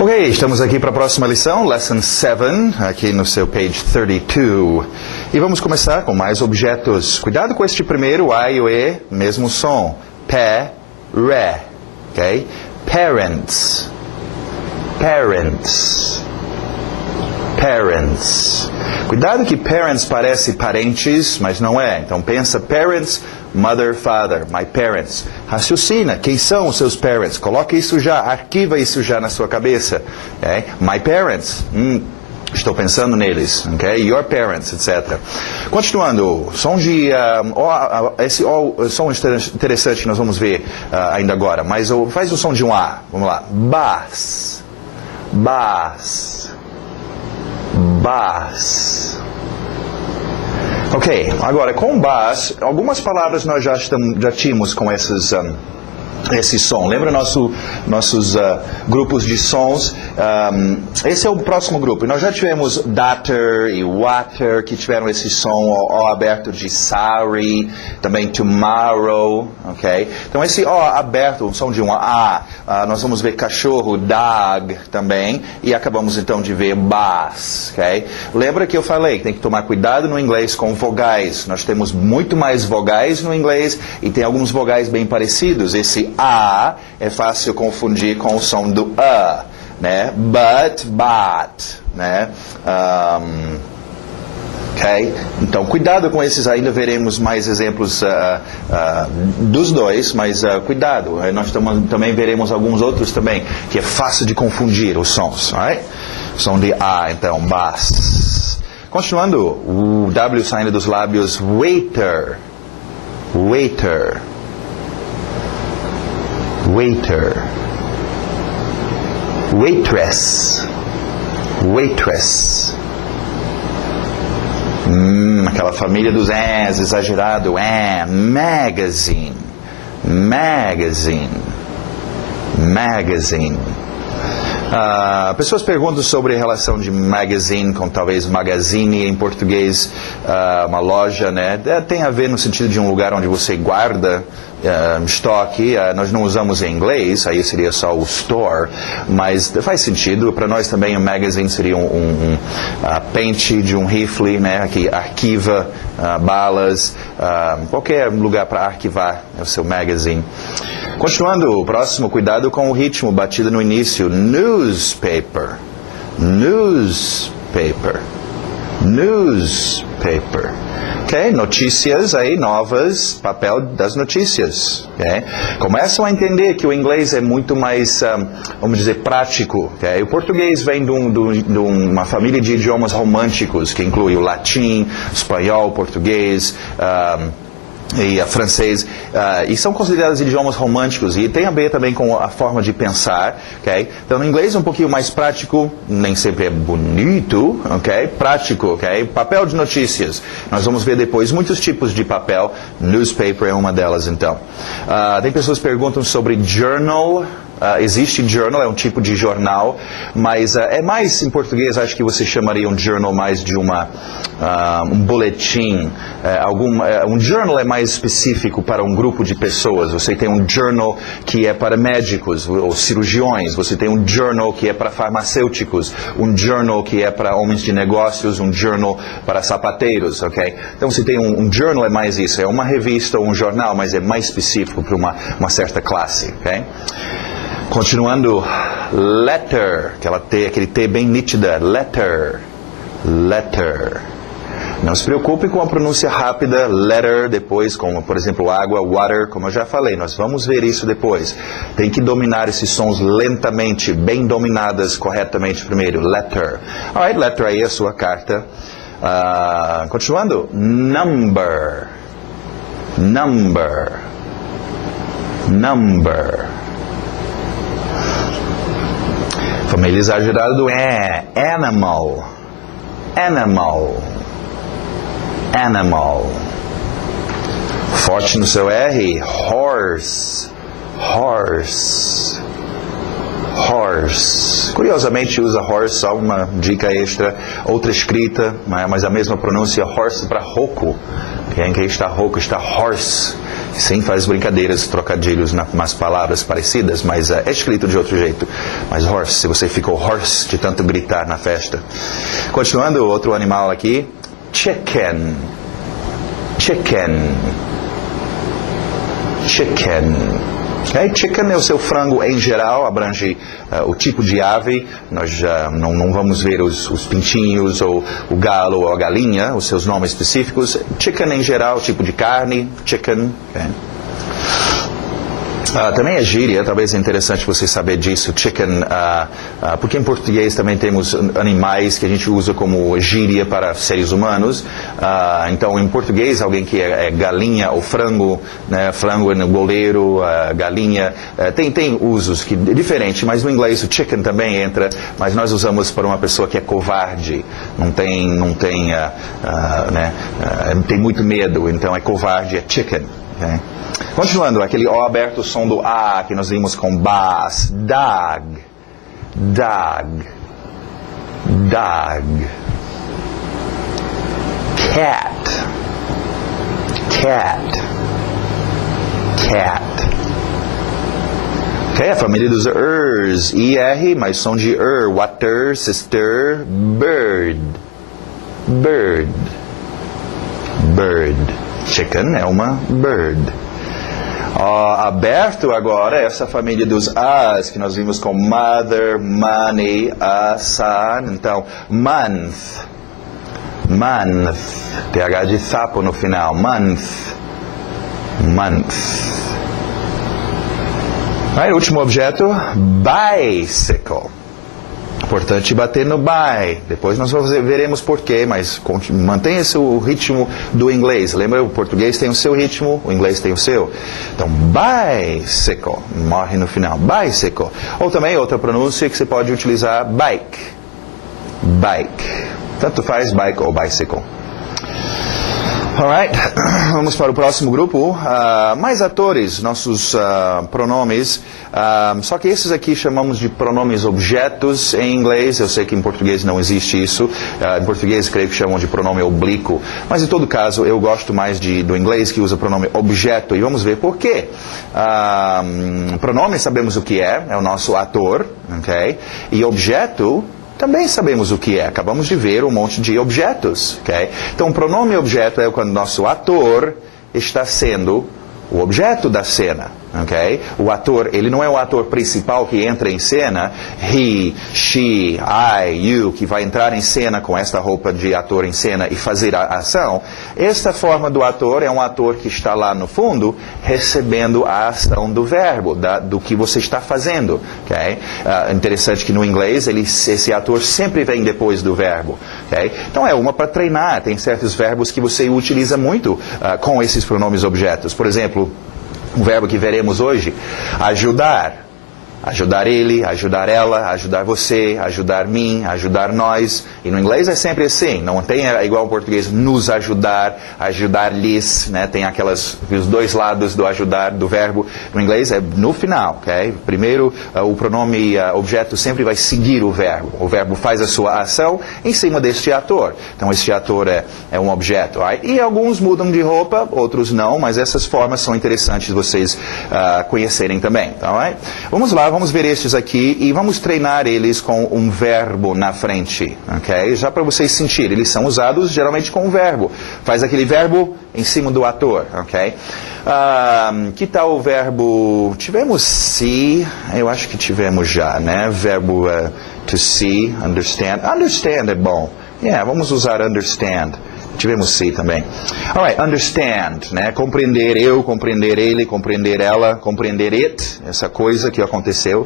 Ok, estamos aqui para a próxima lição, Lesson 7, aqui no seu page 32. E vamos começar com mais objetos. Cuidado com este primeiro, A e o E, mesmo som. Pé, ré, ok? Parents, parents, parents. Cuidado que parents parece parentes, mas não é. Então pensa parents, mother, father, my parents. Raciocina, quem são os seus parents? Coloque isso já, arquiva isso já na sua cabeça. Okay? My parents, estou pensando neles. Okay? Your parents, etc. Continuando, som de... esse som interessante que nós vamos ver ainda agora, mas faz o som de um A. Vamos lá. Bass, bass, bass. Ok, agora com bass, algumas palavras nós já tínhamos com esse som. Lembra nossos grupos de sons? Esse é o próximo grupo. Nós já tivemos daughter e water, que tiveram esse som O aberto de sorry, também tomorrow, ok? Então esse O aberto, o som de um A, nós vamos ver cachorro, dog também, e acabamos então de ver bass, ok? Lembra que eu falei que tem que tomar cuidado no inglês com vogais. Nós temos muito mais vogais no inglês e tem alguns vogais bem parecidos. Esse A é fácil confundir com o som do A, né? But, né? Ok? Então, cuidado com esses, ainda veremos mais exemplos dos dois, mas cuidado, nós também veremos alguns outros também, que é fácil de confundir os sons, right? Som de A, então, bass. Continuando, o W saindo dos lábios, waiter, waiter, waiter, waitress, waitress. Aquela família dos S, exagerado, magazine, magazine, magazine. Pessoas perguntam sobre a relação de magazine com talvez magazine em português, uma loja, né? Tem a ver no sentido de um lugar onde você guarda estoque. Nós não usamos em inglês, aí seria só o store, mas faz sentido. Para nós também o magazine seria um pente de um rifle, né? Que arquiva balas, qualquer lugar para arquivar é o seu magazine. Continuando, o próximo, cuidado com o ritmo, batida no início. Newspaper, newspaper, newspaper. Ok, notícias aí novas, papel das notícias. Okay? Começam a entender que o inglês é muito mais, vamos dizer, prático. Okay? O português vem de uma família de idiomas românticos, que inclui o latim, espanhol, português, e francês, e são considerados idiomas românticos e tem a ver também com a forma de pensar, ok? Então, o inglês é um pouquinho mais prático, nem sempre é bonito, ok? Prático, ok? Papel de notícias. Nós vamos ver depois muitos tipos de papel. Newspaper é uma delas, então. Tem pessoas que perguntam sobre journal. Existe journal, é um tipo de jornal, mas é mais, em português, acho que você chamaria um journal mais de um boletim. Um journal é mais específico para um grupo de pessoas. Você tem um journal que é para médicos ou cirurgiões, você tem um journal que é para farmacêuticos, um journal que é para homens de negócios, um journal para sapateiros, ok? Então você tem um journal, é mais isso, é uma revista ou um jornal, mas é mais específico para uma certa classe, ok? Continuando, letter, aquele T bem nítida, letter, letter. Não se preocupe com a pronúncia rápida, letter, depois, como por exemplo água, water, como eu já falei, nós vamos ver isso depois. Tem que dominar esses sons lentamente, bem dominadas corretamente primeiro, letter. Alright, letter aí a sua carta. Continuando, number, number, number. Família exagerada do animal, animal, animal. Forte no seu R, horse, horse, horse. Curiosamente usa horse, só uma dica extra, outra escrita, mas a mesma pronúncia, horse para rouco. Quem está rouco está hoarse. Sim, faz brincadeiras, trocadilhos nas palavras parecidas, mas é escrito de outro jeito. Mas horse, se você ficou hoarse de tanto gritar na festa. Continuando, outro animal aqui. Chicken. Chicken. Chicken. Okay? Chicken é o seu frango em geral, abrange o tipo de ave. Nós não vamos ver os pintinhos, ou o galo, ou a galinha, os seus nomes específicos. Chicken em geral, tipo de carne, chicken. Okay? Também é gíria, talvez é interessante você saber disso, chicken, porque em português também temos animais que a gente usa como gíria para seres humanos. Então, em português, alguém que é galinha ou frango, né, frango no goleiro, galinha, tem usos que é diferente, mas no inglês o chicken também entra, mas nós usamos para uma pessoa que é covarde, tem muito medo, então é covarde, é chicken. Okay? Continuando, aquele O aberto, o som do A, que nós vimos com bass. Dog. Dog. Dog. Cat. Cat. Cat. Ok, a família dos ers. IR, mais som de water, sister, bird. Bird. Bird. Chicken é uma bird. Aberto agora, essa família dos As, que nós vimos com mother, money, son. Então, month. Month. TH de sapo no final. Month. Month. Aí, último objeto, bicycle. Importante bater no by. Depois nós veremos porquê, mas mantenha o ritmo do inglês. Lembra, o português tem o seu ritmo, o inglês tem o seu. Então, bicycle. Morre no final. Bicycle. Ou também outra pronúncia que você pode utilizar, bike. Bike. Tanto faz bike ou bicycle. Alright, vamos para o próximo grupo. Mais atores, nossos pronomes. Só que esses aqui chamamos de pronomes objetos em inglês. Eu sei que em português não existe isso. Em português creio que chamam de pronome oblíquo. Mas em todo caso, eu gosto mais do inglês que usa pronome objeto. E vamos ver por quê. Pronome sabemos o que é o nosso ator. Okay? E objeto também sabemos o que é. Acabamos de ver um monte de objetos. Okay? Então, pronome objeto é quando nosso ator está sendo o objeto da cena. Okay? O ator, ele não é o ator principal que entra em cena. He, she, I, you, que vai entrar em cena com esta roupa de ator em cena e fazer a ação. Esta forma do ator é um ator que está lá no fundo recebendo a ação do verbo, do que você está fazendo. Okay? Interessante que no inglês esse ator sempre vem depois do verbo. Okay? Então é uma para treinar. Tem certos verbos que você utiliza muito com esses pronomes objetos. Por exemplo, um verbo que veremos hoje, ajudar. Ajudar ele, ajudar ela, ajudar você, ajudar mim, ajudar nós. E no inglês é sempre assim, não tem igual ao português, nos ajudar, ajudar-lhes, né? Tem os dois lados do ajudar, do verbo. No inglês é no final, ok? Primeiro, o pronome objeto sempre vai seguir o verbo. O verbo faz a sua ação em cima deste ator. Então, este ator é um objeto. Right? E alguns mudam de roupa, outros não, mas essas formas são interessantes vocês conhecerem também. Right? Vamos lá. Vamos ver estes aqui e vamos treinar eles com um verbo na frente, ok? Já para vocês sentirem, eles são usados geralmente com um verbo. Faz aquele verbo em cima do ator, ok? Que tal o verbo... Tivemos see, eu acho que tivemos já, né? Verbo to see, understand. Understand é bom. Vamos usar understand. Tivemos see também. Alright, understand, né? Compreender eu, compreender ele, compreender ela, compreender it, essa coisa que aconteceu.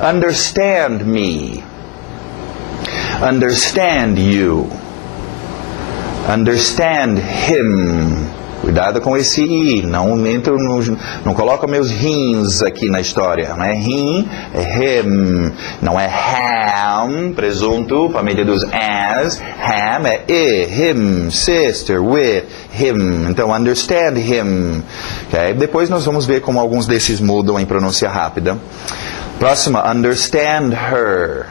Understand me. Understand you. Understand him. Cuidado com esse I, não coloca meus rins aqui na história, não é rim, é him, não é ham, presunto, família dos as, ham é him, sister, with, him, então understand him, okay? Depois nós vamos ver como alguns desses mudam em pronúncia rápida. Próxima, understand her.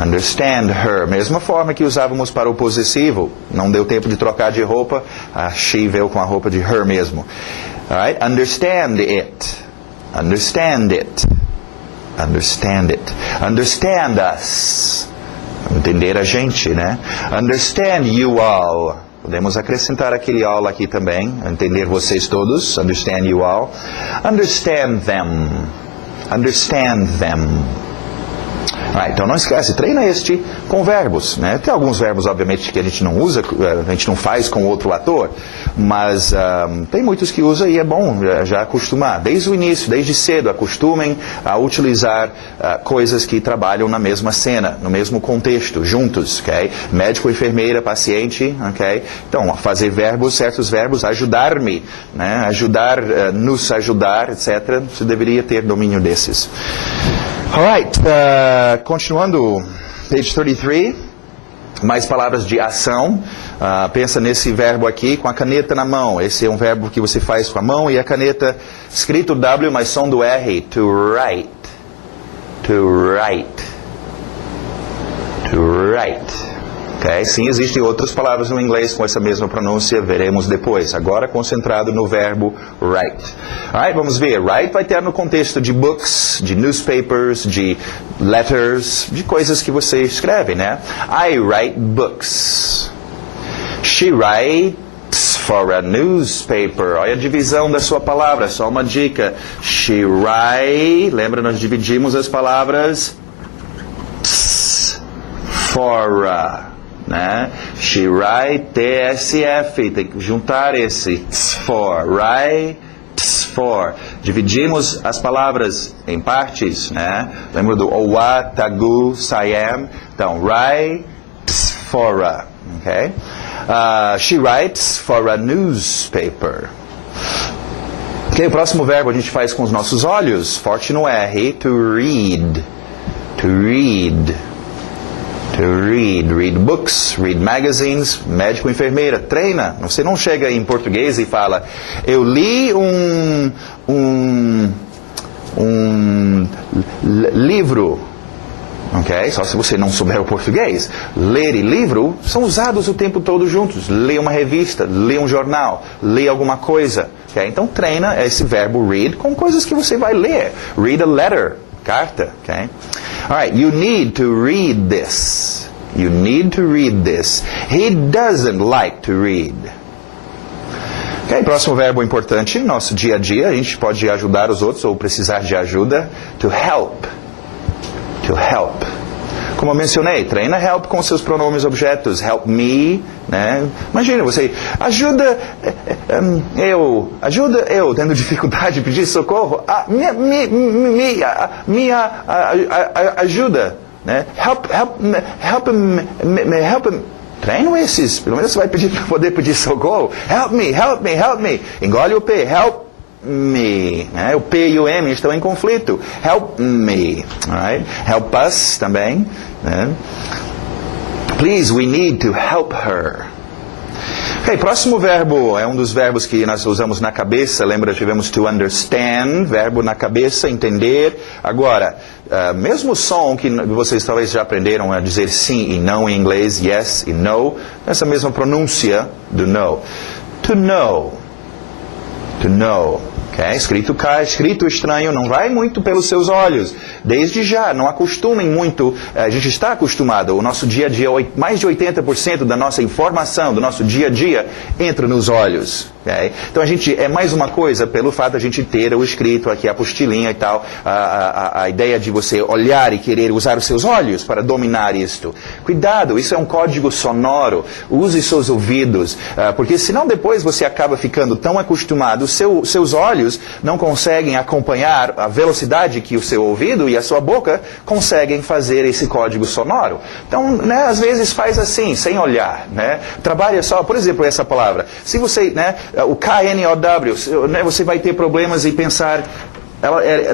Understand her. Mesma forma que usávamos para o possessivo. Não deu tempo de trocar de roupa. A she veio com a roupa de her mesmo. Alright? Understand it. Understand it. Understand it. Understand us. Entender a gente, né? Understand you all. Podemos acrescentar aquele all aqui também. Entender vocês todos. Understand you all. Understand them. Understand them. Então não esquece, treina este com verbos, né? Tem alguns verbos, obviamente, que a gente não usa, a gente não faz com outro ator, mas tem muitos que usa e é bom já acostumar. Desde o início, desde cedo, acostumem a utilizar coisas que trabalham na mesma cena, no mesmo contexto, juntos, ok? Médico, enfermeira, paciente, ok? Então, fazer verbos, certos verbos, ajudar-me, né? Ajudar, nos ajudar, etc. Você deveria ter domínio desses. Alright, continuando, page 33, mais palavras de ação. Pensa nesse verbo aqui, com a caneta na mão. Esse é um verbo que você faz com a mão e a caneta, escrito W, mas som do R, to write, to write, to write. Okay? Sim, existem outras palavras no inglês com essa mesma pronúncia, veremos depois. Agora concentrado no verbo write. Alright, vamos ver. Write vai ter no contexto de books, de newspapers, de letters, de coisas que você escreve, né? I write books. She writes for a newspaper. Olha a divisão da sua palavra, só uma dica. She writes, lembra, nós dividimos as palavras for a. Né? She write TSF, tem que juntar esse for, writes for. Dividimos as palavras em partes, né? Lembra do owa, tagu, sayam? Então, writes for a, ok? She writes for a newspaper. Ok, o próximo verbo a gente faz com os nossos olhos, forte no R, to read, to read. To read, read books, read magazines, médico, enfermeira, treina. Você não chega em português e fala, eu li um livro, ok? Só se você não souber o português. Ler e livro são usados o tempo todo juntos. Lê uma revista, lê um jornal, lê alguma coisa, ok? Então treina esse verbo read com coisas que você vai ler. Read a letter, carta, ok? Alright, you need to read this. You need to read this. He doesn't like to read. Ok, próximo verbo importante, nosso dia a dia, a gente pode ajudar os outros ou precisar de ajuda. To help. To help. Como eu mencionei, treina help com seus pronomes objetos. Help me, né? Imagina, você ajuda eu tendo dificuldade de pedir socorro. Me ajuda, né? Help him. Treino esses, pelo menos você vai pedir para poder pedir socorro. Help me. Engole o P, help me, né? O P e o M estão em conflito. Help me, right? Help us também, né? Please, we need to help her. Ok, próximo verbo é um dos verbos que nós usamos na cabeça. Lembra, tivemos to understand, verbo na cabeça, entender. Agora, mesmo o som que vocês talvez já aprenderam a dizer sim e não em inglês, yes e no, essa mesma pronúncia do no. To know. To know. Okay? Escrito estranho, não vai muito pelos seus olhos. Desde já, não acostumem muito. A gente está acostumado. O nosso dia a dia, mais de 80% da nossa informação, do nosso dia a dia, entra nos olhos. Okay? Então a gente, é mais uma coisa pelo fato de a gente ter o escrito aqui, a apostilinha e tal, a ideia de você olhar e querer usar os seus olhos para dominar isto. Cuidado, isso é um código sonoro. Use seus ouvidos, porque senão depois você acaba ficando tão acostumado, seus olhos não conseguem acompanhar a velocidade que o seu ouvido e a sua boca conseguem fazer esse código sonoro. Então, né, às vezes faz assim, sem olhar, né? Trabalha só, por exemplo, essa palavra. Se você, né, o KNOW, né, você vai ter problemas em pensar,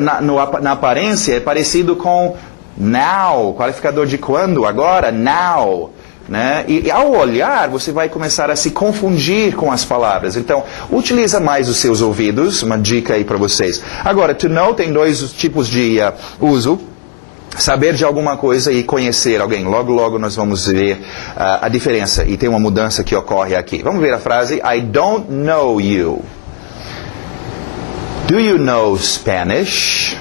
na aparência é parecido com now, qualificador de quando, agora, now. Né? E ao olhar, você vai começar a se confundir com as palavras. Então, utiliza mais os seus ouvidos, uma dica aí para vocês. Agora, to know tem dois tipos de uso. saber de alguma coisa e conhecer alguém. Logo, logo nós vamos ver a diferença e tem uma mudança que ocorre aqui. Vamos ver a frase, I don't know you. Do you know Spanish?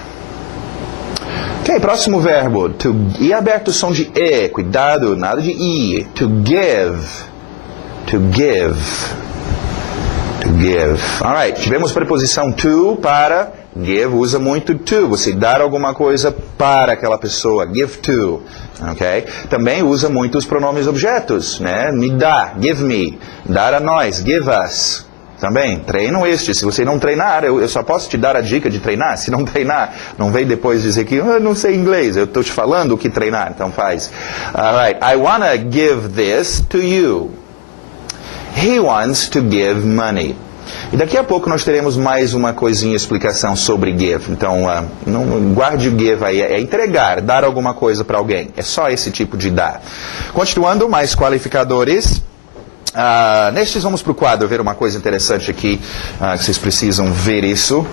Ok, próximo verbo. E aberto o som de E, cuidado, nada de I. To give. To give. To give. Alright, tivemos preposição to para give, usa muito to. Você dar alguma coisa para aquela pessoa. Give to. Ok? Também usa muito os pronomes objetos, né? Me dá, give me. Dar a nós, give us. Também, treinam este. Se você não treinar, eu só posso te dar a dica de treinar. Se não treinar, não vem depois dizer que eu não sei inglês. Eu estou te falando o que treinar, então faz. Alright, I wanna give this to you. He wants to give money. E daqui a pouco nós teremos mais uma coisinha, explicação sobre give. Então, não guarde o give aí. É entregar, dar alguma coisa para alguém. É só esse tipo de dar. Continuando, mais qualificadores. Nestes vamos para o quadro ver uma coisa interessante aqui, que vocês precisam ver isso.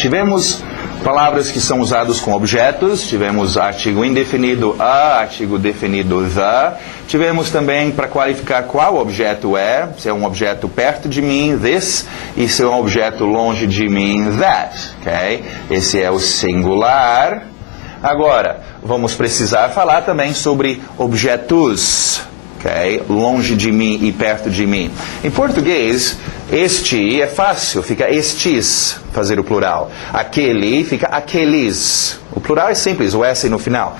Tivemos palavras que são usadas com objetos, tivemos artigo indefinido a, artigo definido the, tivemos também para qualificar qual objeto é, se é um objeto perto de mim, this, e se é um objeto longe de mim, that, ok? Esse é o singular. Agora, vamos precisar falar também sobre objetos, ok? Longe de mim e perto de mim. Em português, este é fácil, fica estes, fazer o plural. Aquele fica aqueles. O plural é simples, o S no final.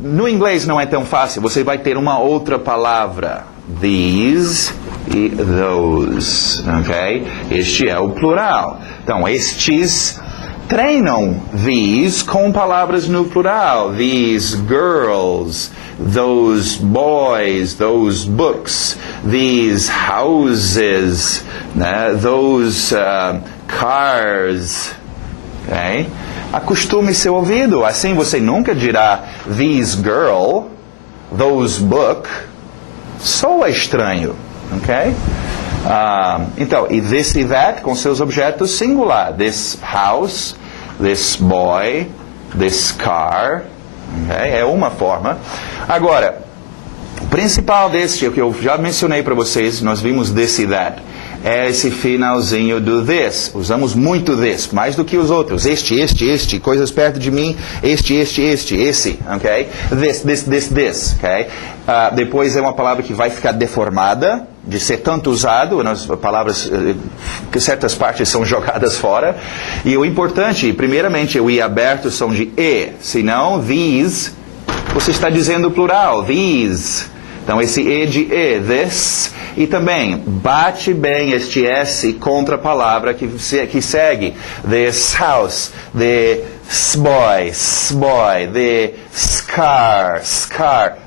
No inglês não é tão fácil, você vai ter uma outra palavra. These e those, ok? Este é o plural. Então, estes... Treinam these com palavras no plural. These girls, those boys, those books, these houses, né? Those cars. Okay? Acostume seu ouvido. Assim você nunca dirá this girl, those book. Soa estranho. Okay? Então, e this e that com seus objetos singular. This house, this boy, this car. Okay? É uma forma. Agora, o principal deste, o que eu já mencionei para vocês, nós vimos this e that, é esse finalzinho do this. Usamos muito this, mais do que os outros. Este, coisas perto de mim, esse, ok? This, ok? Depois é uma palavra que vai ficar deformada, de ser tanto usado, nas palavras que certas partes são jogadas fora. E o importante, primeiramente, o i aberto são de e, senão these, você está dizendo o plural, these. Então esse e de e, this, e também bate bem este s contra a palavra que segue, this house, this boy, this car.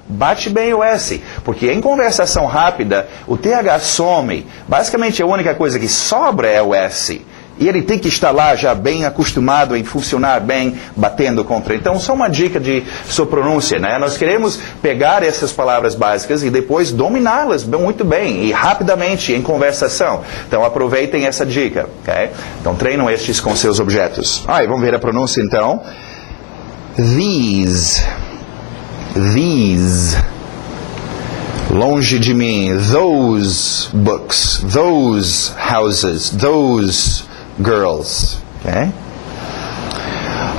Bate bem o S, porque em conversação rápida, o TH some. Basicamente, a única coisa que sobra é o S. E ele tem que estar lá já bem acostumado em funcionar bem, batendo contra. Então, só uma dica de sua pronúncia, né? Nós queremos pegar essas palavras básicas e depois dominá-las muito bem e rapidamente em conversação. Então, aproveitem essa dica, ok? Então, treinam estes com seus objetos. Vamos ver a pronúncia, então. These. Longe de mim. Those books. Those houses. Those girls.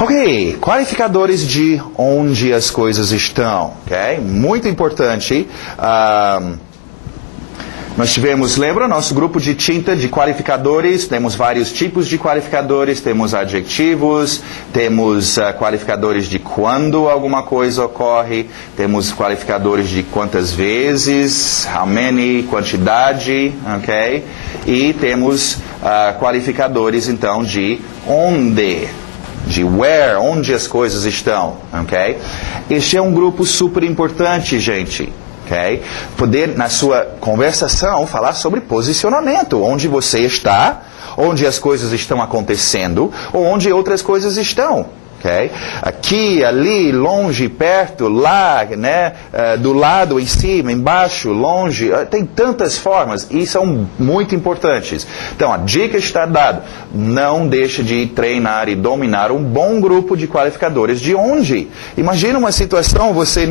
Ok, qualificadores de onde as coisas estão. Ok, muito importante. Nós tivemos, lembra, nosso grupo de tinta de qualificadores, temos vários tipos de qualificadores, temos adjetivos, temos qualificadores de quando alguma coisa ocorre, temos qualificadores de quantas vezes, how many, quantidade, ok? E temos qualificadores, então, de onde, de where, onde as coisas estão, ok? Este é um grupo super importante, gente. Okay? Poder, na sua conversação, falar sobre posicionamento, onde você está, onde as coisas estão acontecendo, ou onde outras coisas estão. Okay? Aqui, ali, longe, perto, lá, né? Do lado, em cima, embaixo, longe, tem tantas formas e são muito importantes. Então, a dica está dada, não deixe de treinar e dominar um bom grupo de qualificadores de onde. Imagina uma situação, você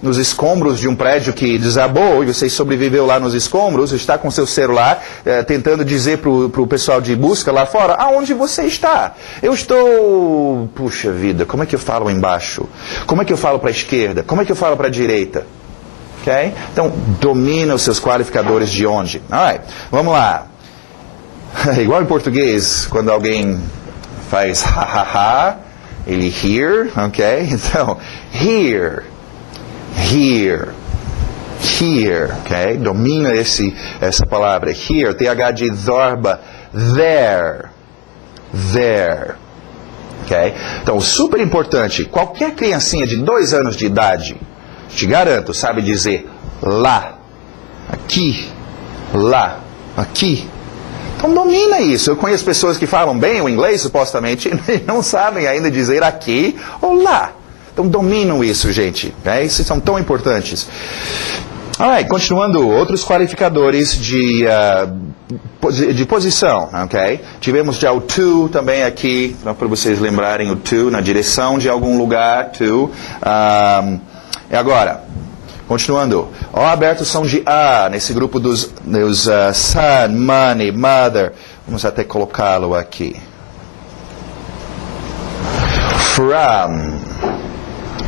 nos escombros de um prédio que desabou e você sobreviveu lá nos escombros, está com seu celular tentando dizer para o pessoal de busca lá fora, aonde você está? Eu estou, puxa vida, como é que eu falo embaixo? Como é que eu falo para a esquerda? Como é que eu falo para a direita? Okay? Então, domina os seus qualificadores de onde. Alright, vamos lá. Igual em português, quando alguém faz ha, ele here, ok? Então, here. Here, here, ok? Domina essa palavra. Here, TH de zorba. There, ok? Então, super importante. Qualquer criancinha de 2 anos de idade, te garanto, sabe dizer lá, aqui, lá, aqui. Então, domina isso. Eu conheço pessoas que falam bem o inglês, supostamente, e não sabem ainda dizer aqui ou lá. Então, dominam isso, gente. Okay? Esses são tão importantes. Alright, continuando, outros qualificadores de posição. Okay? Tivemos já o to também aqui, para vocês lembrarem o to, na direção de algum lugar, to. E agora, continuando. O abertos são de a, nesse grupo dos son, money, mother. Vamos até colocá-lo aqui. From.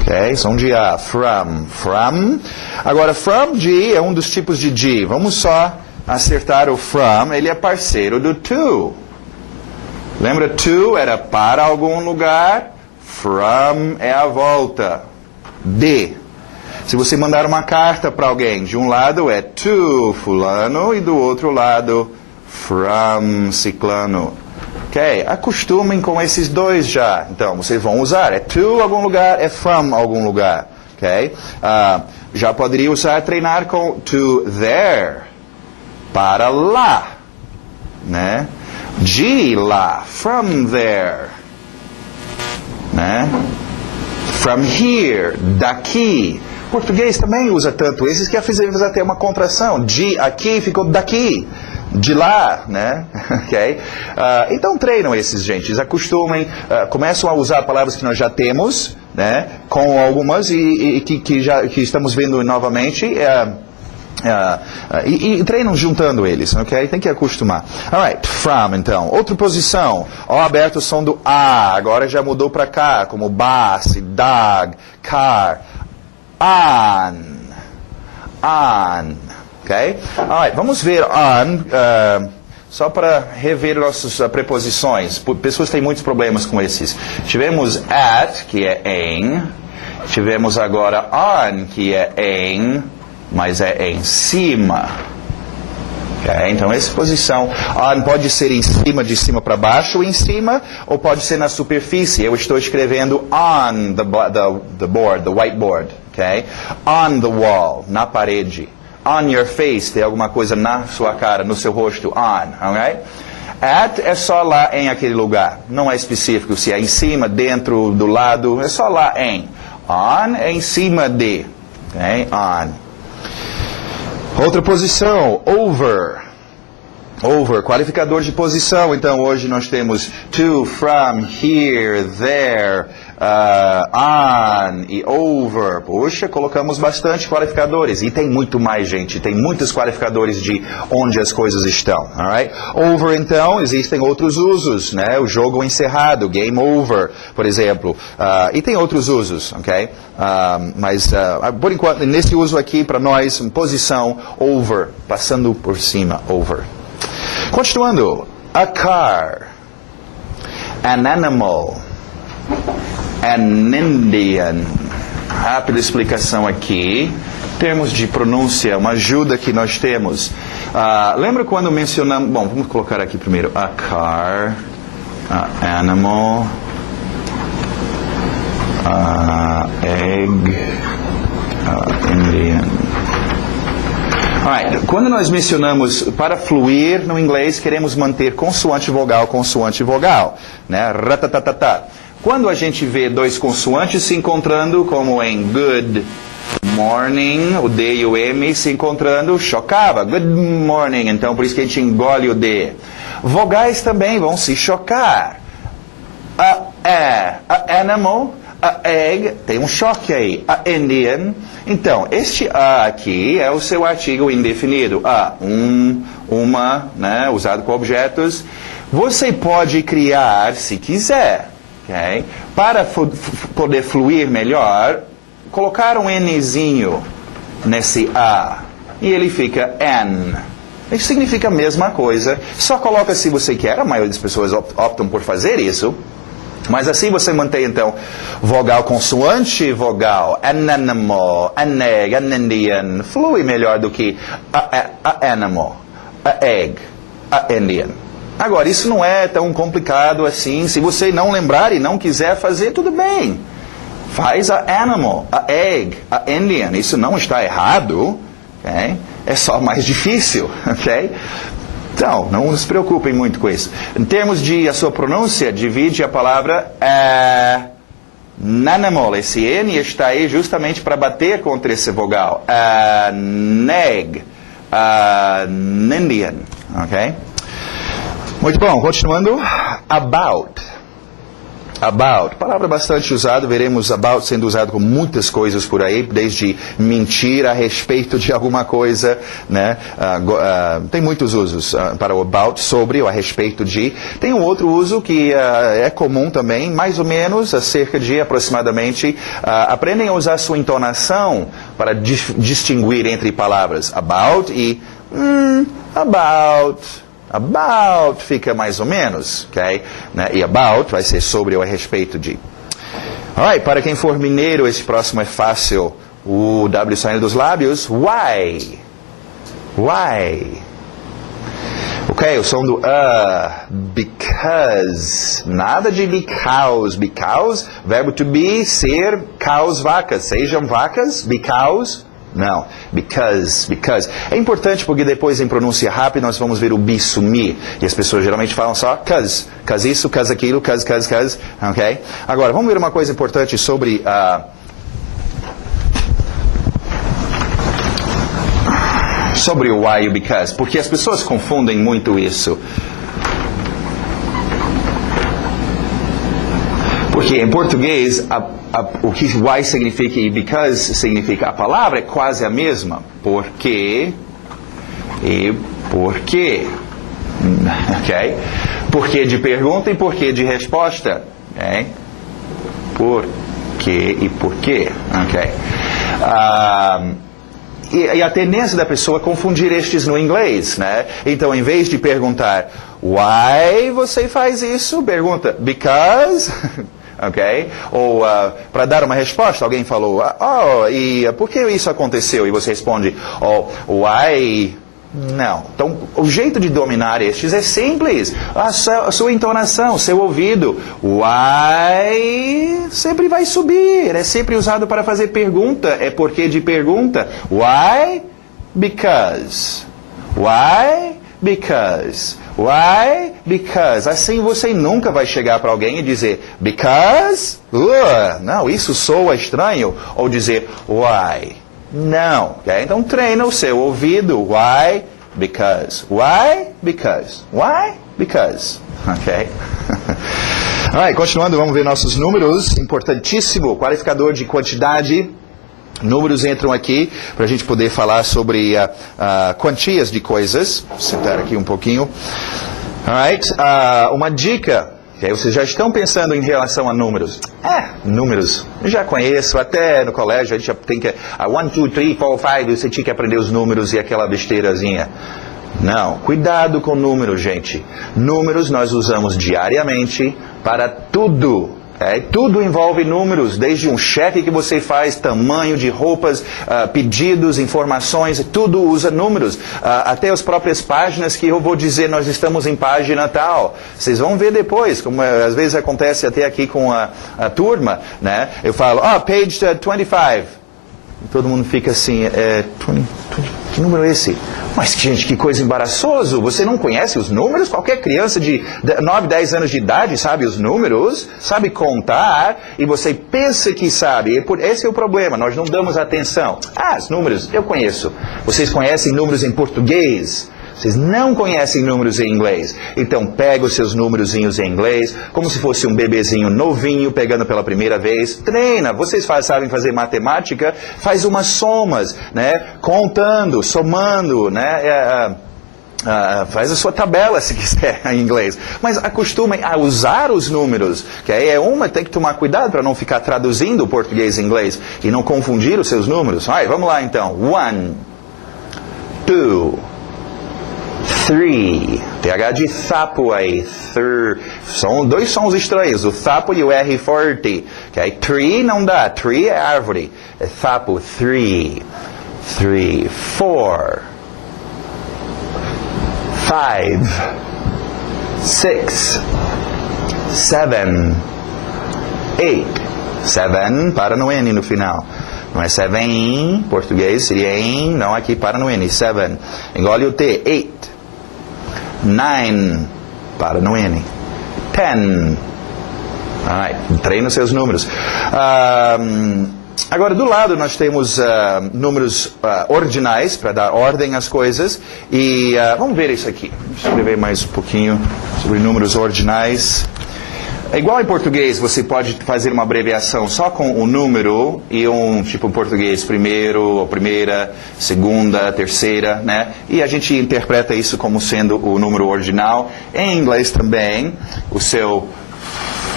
Okay, são de A, from. Agora, from de é um dos tipos de de. Vamos só acertar o from, ele é parceiro do to. Lembra, to era para algum lugar, from é a volta. De. Se você mandar uma carta para alguém, de um lado é to fulano e do outro lado, from ciclano. Ok, acostumem com esses dois já. Então, vocês vão usar. É to algum lugar, é from algum lugar. Ok? Já poderia usar, treinar com to there. Para lá. Né? De lá. From there. Né? From here. Daqui. Português também usa tanto esses que fizemos até uma contração. De aqui ficou daqui. De lá, né? Okay? Então treinam esses, gente, acostumem, começam a usar palavras que nós já temos, né? Com algumas e que estamos vendo novamente, e treinam juntando eles, ok? Tem que acostumar. Alright, from, então. Outra posição, O aberto o som do A, agora já mudou para cá, como bus, dog, car, on. Okay? Alright, vamos ver on, só para rever nossas preposições. Pessoas têm muitos problemas com esses. Tivemos at, que é em. Tivemos agora on, que é em, mas é em cima. Okay? Então, essa posição. On pode ser em cima, de cima para baixo, em cima, ou pode ser na superfície. Eu estou escrevendo on the board, the whiteboard. Okay? On the wall, na parede. On your face, tem alguma coisa na sua cara, no seu rosto, on, alright? At é só lá em aquele lugar, não é específico se é em cima, dentro, do lado, é só lá em. On é em cima de, ok? On. Outra posição, over. Over, qualificador de posição. Então, hoje nós temos to, from, here, there, on e over. Puxa, colocamos bastante qualificadores. E tem muito mais, gente. Tem muitos qualificadores de onde as coisas estão. Alright? Over, então, existem outros usos, né? O jogo encerrado, game over, por exemplo. E tem outros usos, ok? Mas, por enquanto, nesse uso aqui, para nós, posição, over, passando por cima, over. Continuando, a car, an animal, an Indian. Rápida explicação aqui. Termos de pronúncia, uma ajuda que nós temos. Lembra quando mencionamos... Bom, vamos colocar aqui primeiro. A car, a animal, egg, Indian. Alright, quando nós mencionamos para fluir no inglês, queremos manter consoante vogal, né? Ratatatata. Quando a gente vê dois consoantes se encontrando, como em good morning, o D e o M se encontrando, chocava. Good morning. Então, por isso que a gente engole o D. Vogais também vão se chocar. A animal, a egg, tem um choque aí. A Indian. Então, este a aqui é o seu artigo indefinido. Uma, né, usado com objetos. Você pode criar, se quiser, okay? Para poder fluir melhor, colocar um Nzinho nesse A. E ele fica N. Isso significa a mesma coisa. Só coloca se você quer. A maioria das pessoas optam por fazer isso. Mas assim você mantém, então, vogal consoante, vogal, an animal, an egg, an Indian. Flui melhor do que a animal, a egg, a Indian. Agora, isso não é tão complicado assim. Se você não lembrar e não quiser fazer, tudo bem. Faz a animal, a egg, a Indian. Isso não está errado. Okay? É só mais difícil. Okay? Então, não se preocupem muito com isso. Em termos de a sua pronúncia, divide a palavra animal. Esse N está aí justamente para bater contra esse vogal. Neg, Indian. Ok? Muito bom, continuando. About. About, palavra bastante usada, veremos about sendo usado com muitas coisas por aí, desde mentir a respeito de alguma coisa, né? Tem muitos usos para o about, sobre ou a respeito de. Tem um outro uso que é comum também, mais ou menos, cerca de aproximadamente, aprendem a usar sua entonação para distinguir entre palavras about e about. About fica mais ou menos, ok? Né? E about vai ser sobre ou a respeito de. Alright, para quem for mineiro, esse próximo é fácil. O W saindo dos lábios. Why? Why? Ok, o som do because. Nada de because. Because, verbo to be, ser, cows, vacas. Sejam vacas, because. Não, because. É importante porque depois em pronúncia rápida nós vamos ver o be sumir. E as pessoas geralmente falam só cause isso, cause aquilo, cause, ok? Agora, vamos ver uma coisa importante sobre sobre o why e o because, porque as pessoas confundem muito isso. Porque em português, o que why significa e because significa, a palavra é quase a mesma. Porque e porquê. Ok? Porquê de pergunta e porquê de resposta. Ok? Porquê e porquê. Ok? E a tendência da pessoa é confundir estes no inglês, né? Então, em vez de perguntar why você faz isso, pergunta because... Ok? Ou para dar uma resposta, alguém falou, e por que isso aconteceu? E você responde, why? Não. Então, o jeito de dominar estes é simples. A sua entonação, seu ouvido. Why sempre vai subir. É sempre usado para fazer pergunta. É porque de pergunta. Why? Because. Why? Because. Why? Because. Assim você nunca vai chegar para alguém e dizer because? Não, isso soa estranho. Ou dizer why? Não. Okay? Então treina o seu ouvido. Why? Because. Why? Because. Why? Because. Ok? Alright, continuando, vamos ver nossos números. Importantíssimo, qualificador de quantidade. Números entram aqui para a gente poder falar sobre quantias de coisas. Vou sentar aqui um pouquinho. Alright, uma dica. Okay, vocês já estão pensando em relação a números. Números. Eu já conheço, até no colégio a gente já tem que... 1, 2, 3, 4, 5, você tinha que aprender os números e aquela besteirazinha. Não, cuidado com números, gente. Números nós usamos diariamente para tudo. Tudo envolve números, desde um cheque que você faz, tamanho de roupas, pedidos, informações, tudo usa números. Até as próprias páginas que eu vou dizer, nós estamos em página tal. Vocês vão ver depois, como às vezes acontece até aqui com a turma, né? Eu falo, page 25. E todo mundo fica assim, 20, que número é esse? Mas, gente, que coisa embaraçoso. Você não conhece os números? Qualquer criança de 9, 10 anos de idade sabe os números, sabe contar, e você pensa que sabe. Esse é o problema, nós não damos atenção. Os números, eu conheço. Vocês conhecem números em português? Vocês não conhecem números em inglês. Então, pega os seus númerozinhos em inglês, como se fosse um bebezinho novinho, pegando pela primeira vez. Treina. Vocês sabem fazer matemática? Faz umas somas, né? Contando, somando, né? Faz a sua tabela, se quiser, em inglês. Mas acostumem a usar os números. Que aí tem que tomar cuidado para não ficar traduzindo o português em inglês e não confundir os seus números. Vamos lá, então. 1, 2, 3. TH de sapo aí. São dois sons estranhos, o sapo e o R forte. Okay? Tree não dá. Tree é árvore. É sapo. 3, 4, 5, 6, 7, 8. 7 para no N no final. Não é 7 em português, seria em, não aqui para no N. 7. Engole o T. 8. 9. Para no N. 10. Treina os seus números. Agora, do lado, nós temos números ordinais, para dar ordem às coisas. E vamos ver isso aqui. Deixa eu escrever mais um pouquinho sobre números ordinais. É igual em português, você pode fazer uma abreviação só com o número e tipo português, primeiro, ou primeira, segunda, terceira, né? E a gente interpreta isso como sendo o número ordinal. Em inglês também, o seu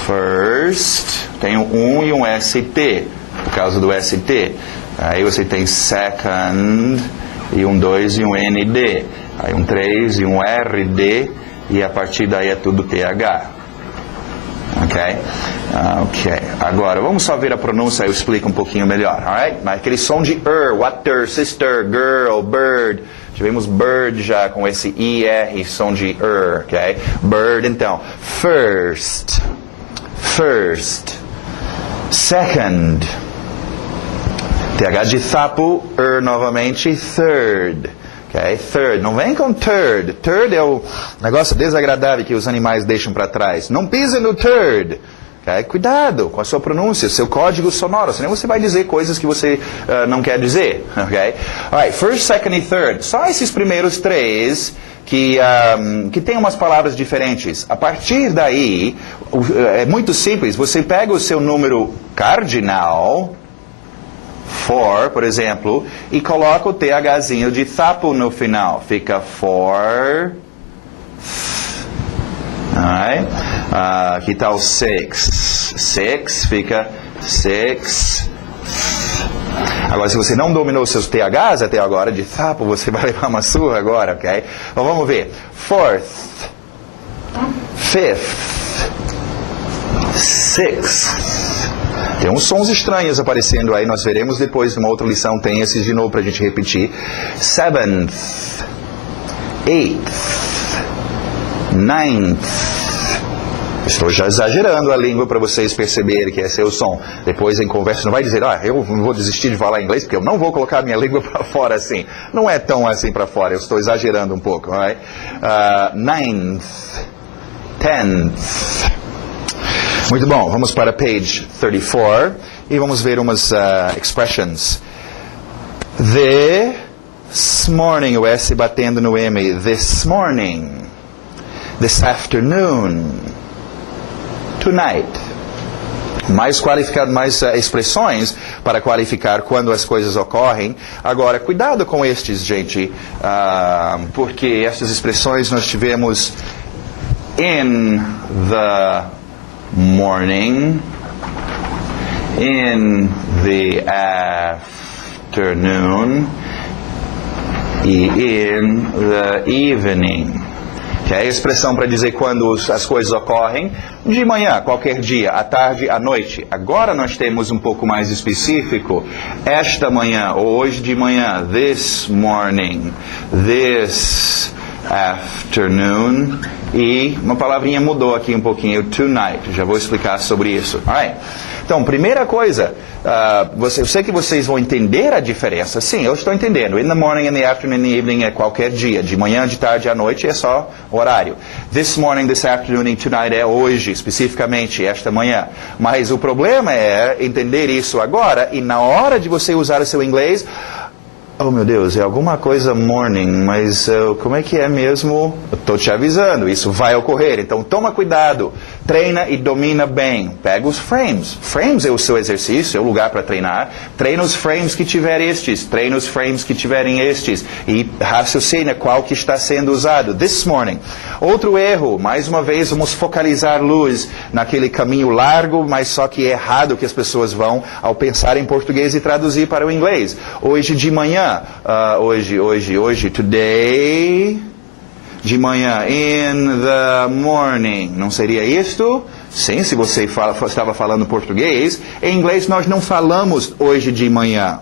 first tem um e um ST, por causa do ST. Aí você tem second, e um 2 e um ND. Aí um 3 e um RD, e a partir daí é tudo TH. Ok. Agora, vamos só ver a pronúncia, eu explico um pouquinho melhor. Alright? Aquele som de water, sister, girl, bird. Tivemos bird já com esse IR, som de ok? Bird, então. First. Second. TH de sapo, novamente, third. Okay? Third, não vem com third. Third é o negócio desagradável que os animais deixam para trás. Não pisa no third. Okay? Cuidado com a sua pronúncia, seu código sonoro, senão você vai dizer coisas que você não quer dizer. Okay? Alright, first, second e third. Só esses primeiros três que tem umas palavras diferentes. A partir daí, é muito simples. Você pega o seu número cardinal, for, por exemplo, e coloca o THzinho de sapo no final. Fica for. Aqui está o 6. 6 fica 6. Agora, se você não dominou seus THs até agora, de sapo, você vai levar uma surra agora, ok? Então, vamos ver. Fourth. Fifth. Sixth. Tem uns sons estranhos aparecendo aí, nós veremos depois numa outra lição, tem esses de novo para a gente repetir. 7th, 8th, 9th. Estou já exagerando a língua para vocês perceberem que esse é o som. Depois em conversa não vai dizer, eu vou desistir de falar inglês porque eu não vou colocar minha língua para fora assim. Não é tão assim para fora, eu estou exagerando um pouco. Right? 9th, 10th. Muito bom, vamos para page 34 e vamos ver umas expressions. This morning, o S batendo no M. This morning. This afternoon. Tonight. Mais qualificado, mais expressões para qualificar quando as coisas ocorrem. Agora, cuidado com estes, gente, porque estas expressões nós tivemos in the morning, in the afternoon, e in the evening. Que é a expressão para dizer quando as coisas ocorrem, de manhã, qualquer dia, à tarde, à noite. Agora nós temos um pouco mais específico, esta manhã, ou hoje de manhã, this morning, this afternoon. E uma palavrinha mudou aqui um pouquinho, tonight. Já vou explicar sobre isso. Alright. Então, primeira coisa, eu sei que vocês vão entender a diferença. Sim, eu estou entendendo. In the morning, in the afternoon, in the evening é qualquer dia. De manhã, de tarde, à noite é só horário. This morning, this afternoon and tonight é hoje, especificamente, esta manhã. Mas o problema é entender isso agora e na hora de você usar o seu inglês... Oh, meu Deus, é alguma coisa morning, mas como é que é mesmo? Eu estou te avisando, isso vai ocorrer. Então, toma cuidado, treina e domina bem. Pega os frames. Frames é o seu exercício, é o lugar para treinar. Treina os frames que tiver estes, treina os frames que tiverem estes. E raciocina qual que está sendo usado. This morning. Outro erro, mais uma vez, vamos focalizar luz naquele caminho largo, mas só que errado que as pessoas vão ao pensar em português e traduzir para o inglês. Hoje de manhã. Hoje, today, de manhã, in the morning, não seria isto? Sim, se você estava falando português, em inglês nós não falamos hoje de manhã,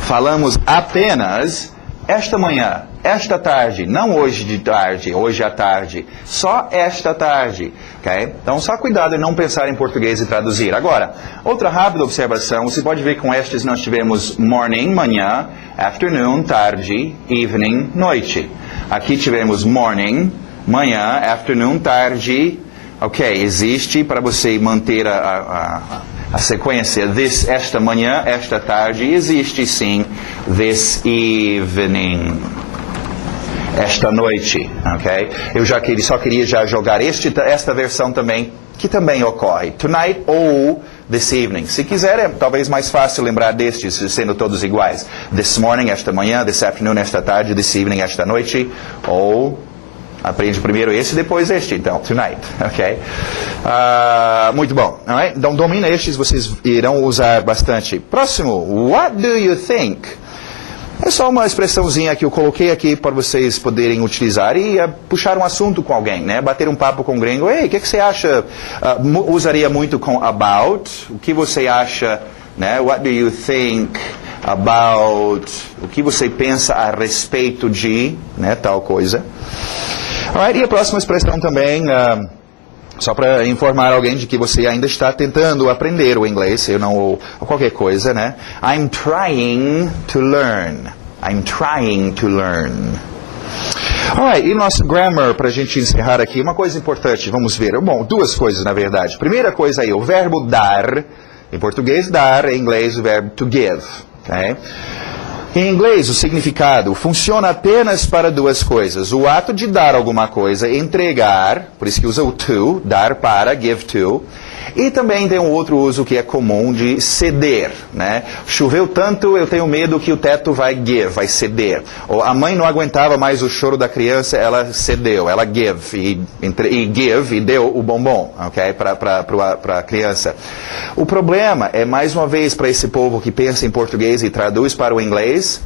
falamos apenas esta manhã, esta tarde, não hoje de tarde, hoje à tarde, só esta tarde, ok? Então, só cuidado em não pensar em português e traduzir. Agora, outra rápida observação, você pode ver que com estes nós tivemos morning, manhã, afternoon, tarde, evening, noite. Aqui tivemos morning, manhã, afternoon, tarde, ok? Existe para você manter a sequência, esta manhã, esta tarde, existe sim, this evening, esta noite, ok? Eu só queria jogar esta versão também, que também ocorre, tonight ou this evening. Se quiser, é talvez mais fácil lembrar destes, sendo todos iguais. This morning, esta manhã, this afternoon, esta tarde, this evening, esta noite, ou... Aprende primeiro esse, depois este, então, tonight, ok? Muito bom, alright? Então, domina estes, vocês irão usar bastante. Próximo, what do you think? É só uma expressãozinha que eu coloquei aqui para vocês poderem utilizar e puxar um assunto com alguém, né? Bater um papo com um gringo. Ei, o que você acha? Usaria muito com about. O que você acha, né? What do you think about? O que você pensa a respeito de, né? Tal coisa. Alright, e a próxima expressão também, só para informar alguém de que você ainda está tentando aprender o inglês, ou qualquer coisa, né? I'm trying to learn. I'm trying to learn. Alright, e nosso grammar, para a gente encerrar aqui, uma coisa importante, vamos ver. Bom, duas coisas, na verdade. Primeira coisa aí, o verbo dar, em português dar, em inglês o verbo to give, ok? Em inglês, o significado funciona apenas para duas coisas. O ato de dar alguma coisa, entregar, por isso que usa o to, dar para, give to. E também tem um outro uso que é comum de ceder, né? Choveu tanto, eu tenho medo que o teto vai ceder. Ou a mãe não aguentava mais o choro da criança, ela cedeu, ela give e deu o bombom, ok? Para a criança. O problema é, mais uma vez, para esse povo que pensa em português e traduz para o inglês,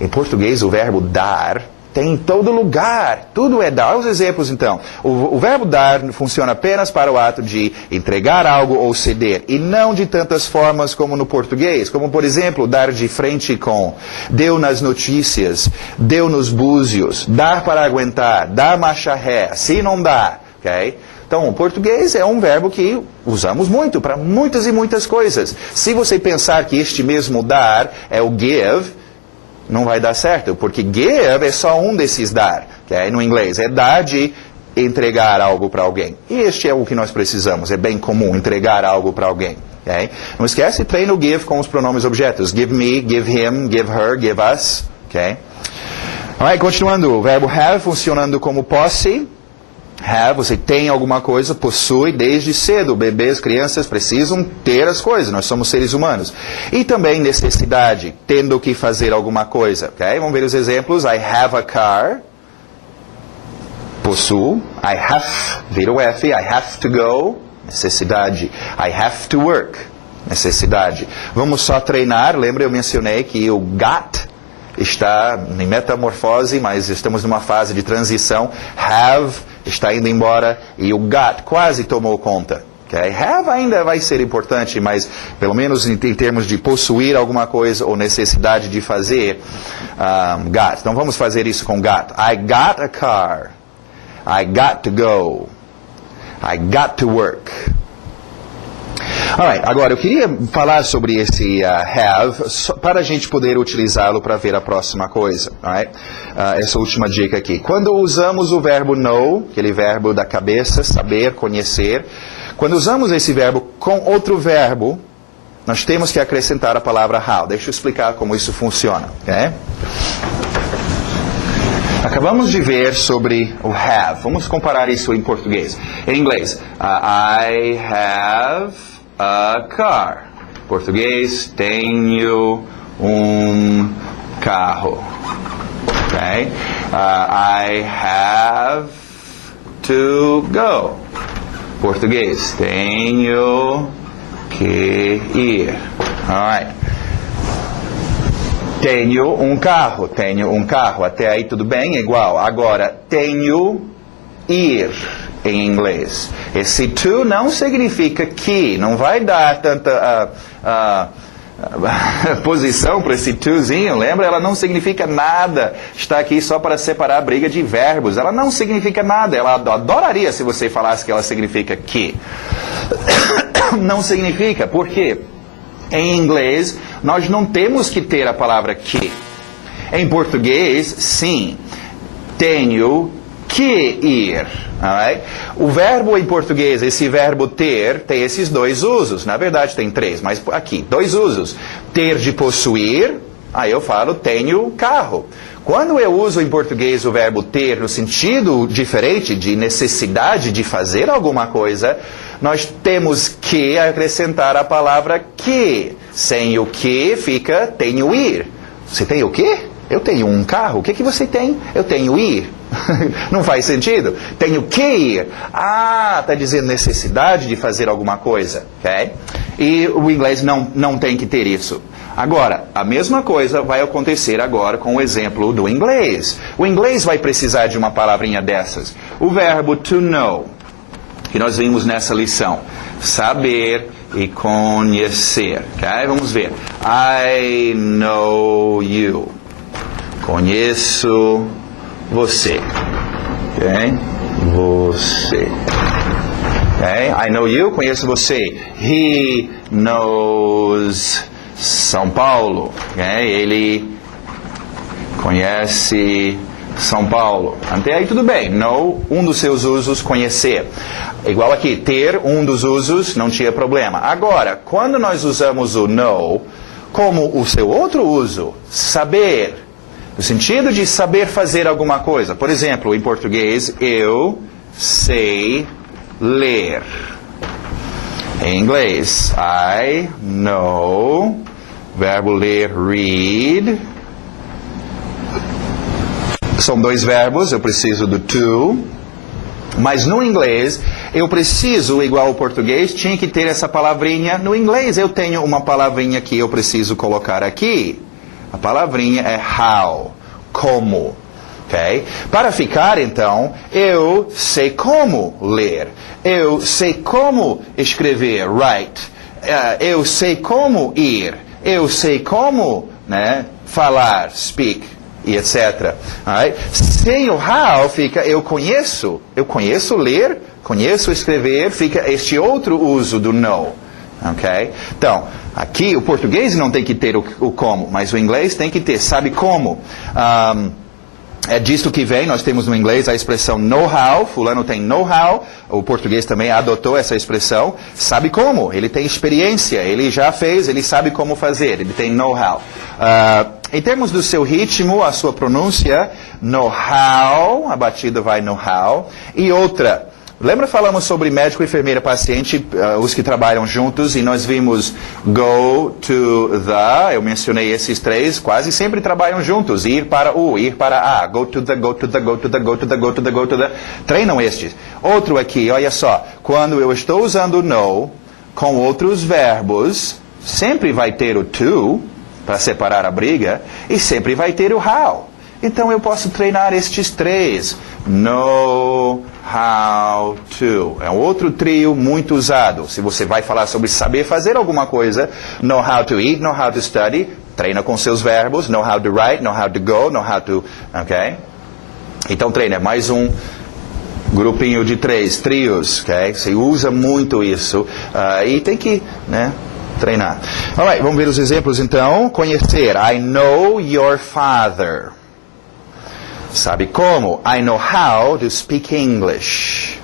em português o verbo dar tem em todo lugar, tudo é dar. Olha os exemplos então. O verbo dar funciona apenas para o ato de entregar algo ou ceder, e não de tantas formas como no português, como por exemplo, dar de frente com, deu nas notícias, deu nos búzios, dar para aguentar, dar marcha ré, assim não dá, ok? Então, o português é um verbo que usamos muito para muitas e muitas coisas. Se você pensar que este mesmo dar é o give, não vai dar certo, porque give é só um desses dar, okay? No inglês é dar de entregar algo para alguém. E este é o que nós precisamos, é bem comum entregar algo para alguém. Okay? Não esquece, treina o give com os pronomes objetos. Give me, give him, give her, give us. Okay? Alright, continuando, o verbo have funcionando como posse. Have, você tem alguma coisa, possui desde cedo. Bebês, crianças precisam ter as coisas, nós somos seres humanos. E também necessidade, tendo que fazer alguma coisa. Okay? Vamos ver os exemplos. I have a car. Possuo. I have, vira o F, I have to go. Necessidade. I have to work. Necessidade. Vamos só treinar. Lembra, eu mencionei que o got está em metamorfose, mas estamos numa fase de transição. Have está indo embora e o got quase tomou conta. Okay? Have ainda vai ser importante, mas pelo menos em termos de possuir alguma coisa ou necessidade de fazer, got. Então vamos fazer isso com got. I got a car. I got to go. I got to work. Alright, agora eu queria falar sobre esse have para a gente poder utilizá-lo para ver a próxima coisa. Alright? Essa última dica aqui. Quando usamos o verbo know, aquele verbo da cabeça, saber, conhecer, quando usamos esse verbo com outro verbo, nós temos que acrescentar a palavra how. Deixa eu explicar como isso funciona. Okay? Acabamos de ver sobre o have. Vamos comparar isso em português. Em inglês, I have a car. Português, tenho carro. Okay? I have to go. Português, tenho que ir. Alright. Tenho carro. Até aí tudo bem? Igual. Agora, tenho ir em inglês. Esse to não significa que. Não vai dar tanta posição para esse tozinho. Lembra? Ela não significa nada. Está aqui só para separar a briga de verbos. Ela não significa nada. Ela adoraria se você falasse que ela significa que. Não significa. Por quê? Em inglês, nós não temos que ter a palavra que. Em português, sim. Tenho que ir. Alright? O verbo em português, esse verbo ter, tem esses dois usos. Na verdade, tem três, mas aqui, dois usos. Ter de possuir, aí eu falo tenho carro. Quando eu uso em português o verbo ter no sentido diferente de necessidade de fazer alguma coisa, nós temos que acrescentar a palavra que. Sem o que fica tenho ir. Você tem o quê? Eu tenho um carro. O que você tem? Eu tenho ir. Não faz sentido? Tenho que ir. Está dizendo necessidade de fazer alguma coisa. Okay? E o inglês não tem que ter isso. Agora, a mesma coisa vai acontecer agora com o exemplo do inglês. O inglês vai precisar de uma palavrinha dessas. O verbo to know, que nós vimos nessa lição. Saber e conhecer. Okay? Vamos ver. I know you. Conheço você. Okay? Você. Okay? I know you. Conheço você. He knows São Paulo. Okay? Ele conhece São Paulo. Até aí tudo bem. Know, um dos seus usos, conhecer. Igual aqui, ter, um dos usos, não tinha problema. Agora, quando nós usamos o know como o seu outro uso, saber, no sentido de saber fazer alguma coisa. Por exemplo, em português, eu sei ler. Em inglês, I know, verbo ler, read. São dois verbos, eu preciso do to. Mas no inglês, eu preciso, igual ao português, tinha que ter essa palavrinha. No inglês, eu tenho uma palavrinha que eu preciso colocar aqui. A palavrinha é how, como. Okay? Para ficar, então, eu sei como ler. Eu sei como escrever, write. Eu sei como ir. Eu sei como, né, falar, speak, e etc. Alright? Sem o how, fica eu conheço ler, conheço escrever, fica este outro uso do know. Okay? Então, aqui o português não tem que ter o como, mas o inglês tem que ter, sabe como. É disto que vem, nós temos no inglês a expressão know-how, fulano tem know-how, o português também adotou essa expressão, sabe como, ele tem experiência, ele já fez, ele sabe como fazer, ele tem know-how. Em termos do seu ritmo, a sua pronúncia, know-how, a batida vai know-how, e outra. Lembra falamos sobre médico, enfermeira, paciente, os que trabalham juntos, e nós vimos go to the, eu mencionei esses três, quase sempre trabalham juntos, ir para o, ir para a, go to the, go to the, go to the, go to the, go to the, go to the, treinam estes. Outro aqui, olha só, quando eu estou usando no com outros verbos, sempre vai ter o to, para separar a briga, e sempre vai ter o how. Então eu posso treinar estes três. Know how how to. É um outro trio muito usado. Se você vai falar sobre saber fazer alguma coisa, know how to eat, know how to study, treina com seus verbos, know how to write, know how to go, know how to... Ok? Então treina, é mais um grupinho de 3, trios, ok? Você usa muito isso e tem que, né, treinar. Alright, vamos ver os exemplos então. Conhecer, I know your father. Sabe como? I know how to speak English.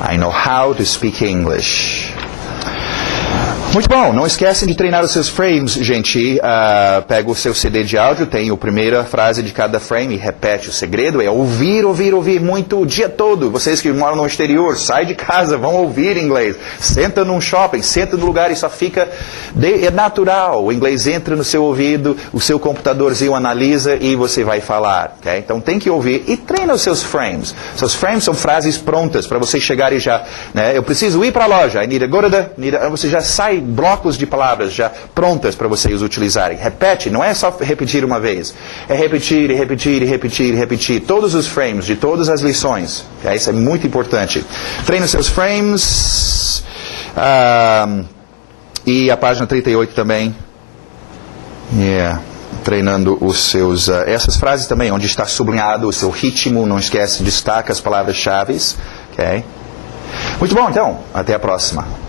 I know how to speak English. Muito bom, não esquecem de treinar os seus frames, gente. Pega o seu CD de áudio, tem a primeira frase de cada frame e repete. O segredo é ouvir, ouvir, ouvir muito o dia todo. Vocês que moram no exterior, sai de casa, vão ouvir inglês. Senta num shopping, senta no lugar e só fica... É natural, o inglês entra no seu ouvido, o seu computadorzinho analisa e você vai falar. Okay? Então tem que ouvir e treina os seus frames. Seus frames são frases prontas para você chegar e já... Né, eu preciso ir para a loja, I need to go to the... Você já sai blocos de palavras já prontas para vocês utilizarem. Repete, não é só repetir uma vez. É repetir, e repetir, e repetir, e repetir. Todos os frames de todas as lições. Okay? Isso é muito importante. Treine seus frames. E a página 38 também. Treinando os seus... essas frases também, onde está sublinhado o seu ritmo. Não esquece, destaca as palavras-chave. Okay? Muito bom, então. Até a próxima.